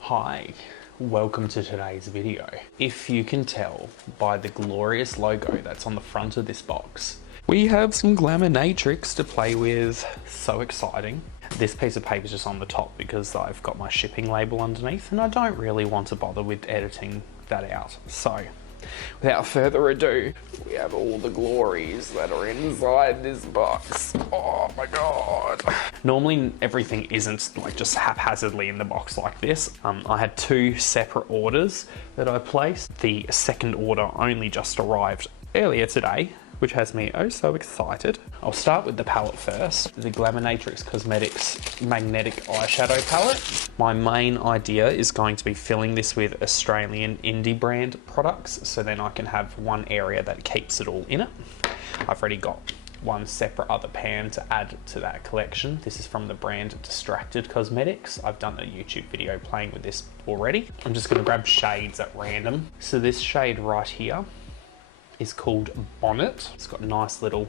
Hi, welcome to today's video. If you can tell by the glorious logo that's on the front of this box, we have some Glaminatrix to play with. So exciting. This piece of paper is just on the top because I've got my shipping label underneath and I don't really want to bother with editing that out. So without further ado, we have all the glories that are inside this box. Oh my god. Normally everything isn't like just haphazardly in the box like this. I had two separate orders that I placed. The second order only just arrived earlier today, which has me oh so excited. I'll start with the palette first, the Glaminatrix Cosmetics Magnetic Eyeshadow Palette. My main idea is going to be filling this with Australian indie brand products, so then I can have one area that keeps it all in it. I've already got one separate other pan to add to that collection. This is from the brand Distracted Cosmetics. I've done a YouTube video playing with this already. I'm just gonna grab shades at random. So this shade right here is called Bonnet. It's got a nice little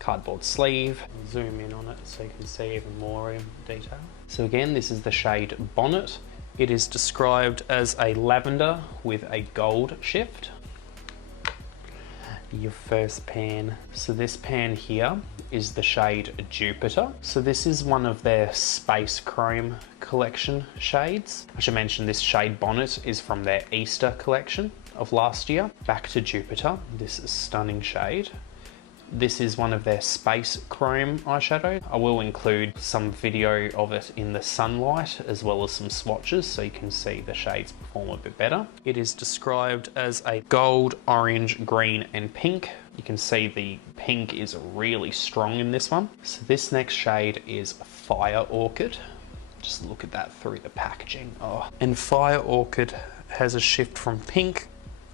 cardboard sleeve. I'll zoom in on it so you can see even more in detail. So again, this is the shade Bonnet. It is described as a lavender with a gold shift. Your first pan. So this pan here is the shade Jupiter. So this is one of their Space Chrome collection shades. I should mention this shade Bonnet is from their Easter collection of last year. Back to Jupiter, this is stunning shade. This is one of their Space Chrome eyeshadow. I will include some video of it in the sunlight as well as some swatches so you can see the shades perform a bit better. It is described as a gold, orange, green and pink. You can see the pink is really strong in this one. So this next shade is Fire Orchid. Just look at that through the packaging. Oh. And Fire Orchid has a shift from pink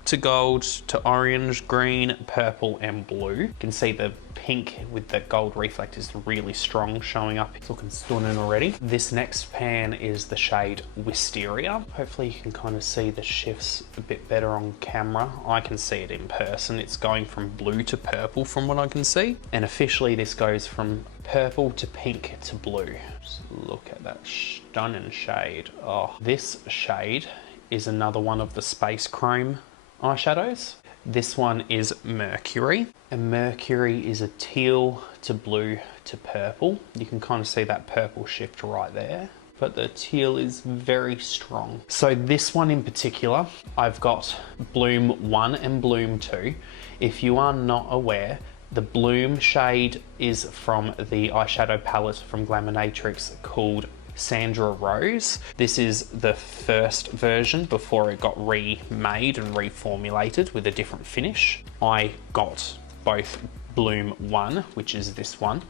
to gold to orange, green, purple and blue. You can see the pink with the gold reflect is really strong showing up. It's looking stunning already. This next pan is the shade Wisteria. Hopefully you can kind of see the shifts a bit better on camera. I can see it in person. It's going from blue to purple from what I can see. And officially this goes from purple to pink to blue. Just look at that stunning shade. Oh, this shade is another one of the Space Chrome eyeshadows. This one is Mercury, and Mercury is a teal to blue to purple. You can kind of see that purple shift right there, but the teal is very strong. So this one in particular, I've got Bloom 1 and Bloom 2. If you are not aware, the Bloom shade is from the eyeshadow palette from Glaminatrix called Sandra Rose. This is the first version before it got remade and reformulated with a different finish. I got both Bloom 1, which is this one,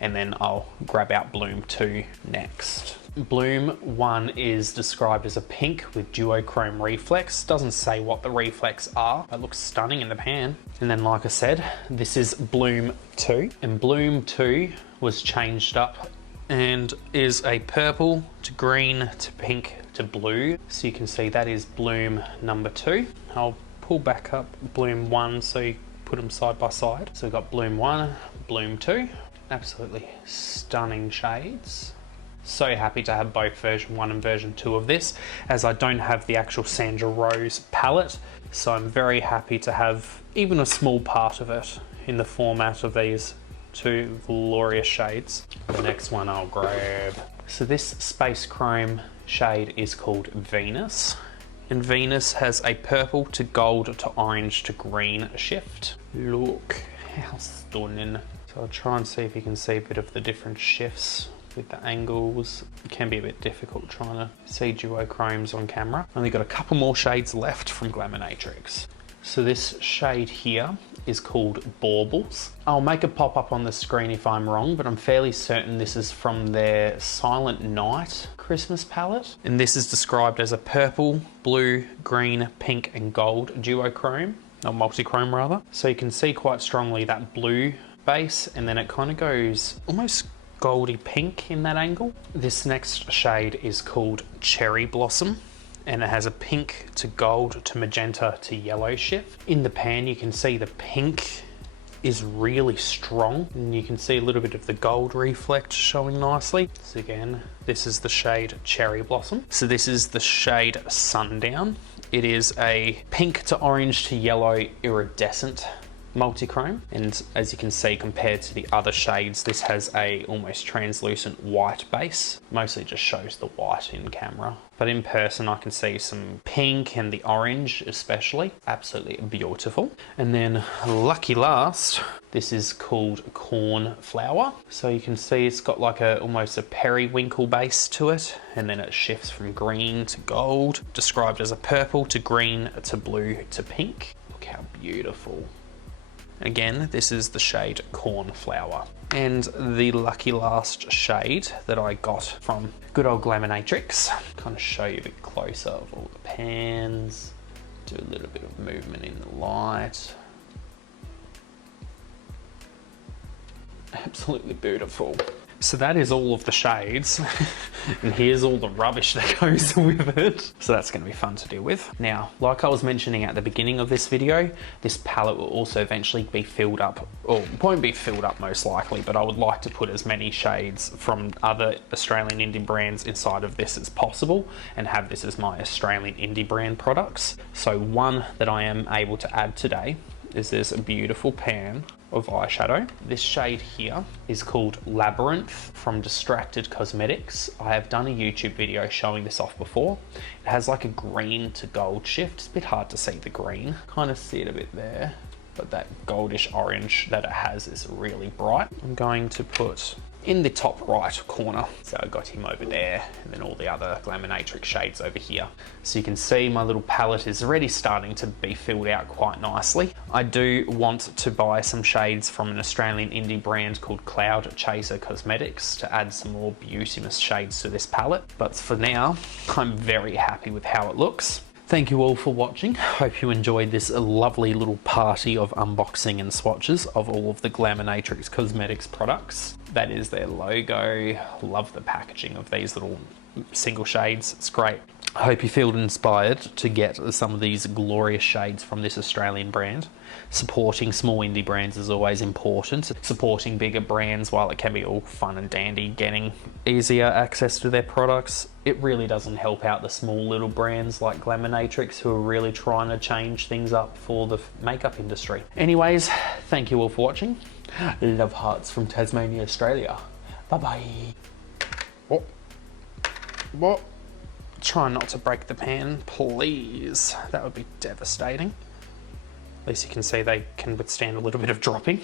and then I'll grab out Bloom 2 next. Bloom 1 is described as a pink with duochrome reflex. Doesn't say what the reflex are, but looks stunning in the pan. And then like I said, this is Bloom 2, and Bloom 2 was changed up and is a purple to green to pink to blue. So you can see that is Bloom number 2. I'll pull back up Bloom 1 so you put them side by side. So we've got Bloom 1, Bloom 2. Absolutely stunning shades. So happy to have both version 1 and version 2 of this, as I don't have the actual Sandra Rose palette. So I'm very happy to have even a small part of it in the format of these two glorious shades. The next one I'll grab. So this Space Chrome shade is called Venus, and Venus has a purple to gold to orange to green shift. Look how stunning. So I'll try and see if you can see a bit of the different shifts with the angles. It can be a bit difficult trying to see duochromes on camera. Only got a couple more shades left from Glaminatrix. So this shade here is called Baubles. I'll make a pop up on the screen if I'm wrong, but I'm fairly certain this is from their Silent Night Christmas palette. And this is described as a purple, blue, green, pink and gold duochrome, or multi-chrome rather. So you can see quite strongly that blue base, and then it kind of goes almost goldy pink in that angle. This next shade is called Cherry Blossom, and it has a pink to gold to magenta to yellow shift. In the pan you can see the pink is really strong, and you can see a little bit of the gold reflect showing nicely. So again, this is the shade Cherry Blossom. So this is the shade Sundown. It is a pink to orange to yellow iridescent multichrome, and as you can see, compared to the other shades, this has a almost translucent white base. Mostly just shows the white in camera, but in person I can see some pink and the orange especially. Absolutely beautiful. And then lucky last, this is called Cornflower. So you can see it's got like almost a periwinkle base to it, and then it shifts from green to gold, described as a purple to green to blue to pink. Look how beautiful. Again, this is the shade Cornflower. And the lucky last shade that I got from good old Glaminatrix. Kind of show you a bit closer of all the pans. Do a little bit of movement in the light. Absolutely beautiful. So that is all of the shades, and here's all the rubbish that goes with it. So that's going to be fun to deal with. Now, like I was mentioning at the beginning of this video, this palette will also eventually be filled up, or won't be filled up most likely, but I would like to put as many shades from other Australian indie brands inside of this as possible, and have this as my Australian indie brand products. So one that I am able to add today is this beautiful pan of eyeshadow. This shade here is called Labyrinth from Distracted Cosmetics. I have done a YouTube video showing this off before. It has like a green to gold shift. It's a bit hard to see the green. Kind of see it a bit there, but that goldish orange that it has is really bright. I'm going to put in the top right corner. So I got him over there, and then all the other Glaminatrix shades over here. So you can see my little palette is already starting to be filled out quite nicely. I do want to buy some shades from an Australian indie brand called Cloud Chaser Cosmetics to add some more beautimous shades to this palette. But for now, I'm very happy with how it looks. Thank you all for watching. Hope you enjoyed this lovely little party of unboxing and swatches of all of the Glaminatrix Cosmetics products. That is their logo. Love the packaging of these little single shades. It's great. I hope you feel inspired to get some of these glorious shades from this Australian brand. Supporting small indie brands is always important. Supporting bigger brands, while it can be all fun and dandy, getting easier access to their products, it really doesn't help out the small little brands like Glaminatrix, who are really trying to change things up for the makeup industry. Anyways, thank you all for watching. Love hearts from Tasmania, Australia. Bye-bye. What? Try not to break the pan, please. That would be devastating. At least you can see they can withstand a little bit of dropping.